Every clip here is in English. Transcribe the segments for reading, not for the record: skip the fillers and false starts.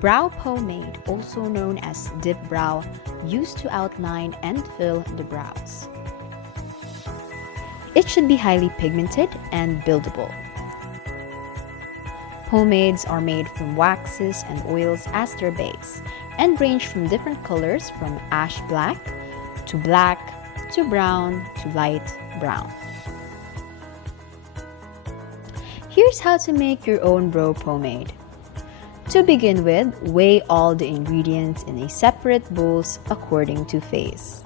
Brow pomade, also known as dip brow, used to outline and fill the brows. It should be highly pigmented and buildable. Pomades are made from waxes and oils as their base and range from different colors from ash black to brown to light brown. Here's how to make your own brow pomade. To begin with, weigh all the ingredients in a separate bowls according to phase.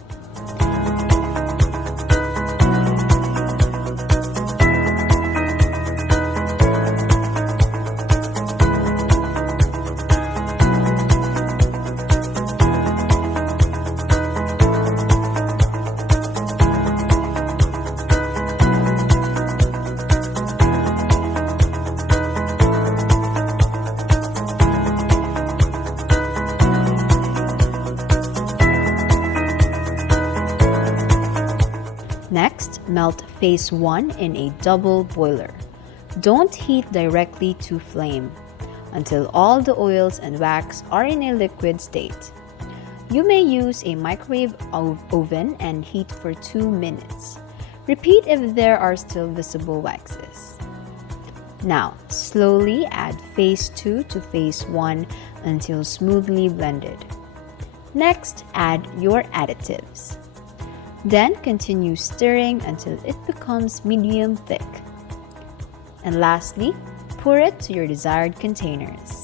Next, melt phase 1 in a double boiler. Don't heat directly to flame until all the oils and wax are in a liquid state. You may use a microwave oven and heat for 2 minutes. Repeat if there are still visible waxes. Now, slowly add phase 2 to phase 1 until smoothly blended. Next, add your additives. Then continue stirring until it becomes medium thick. And lastly, pour it to your desired containers.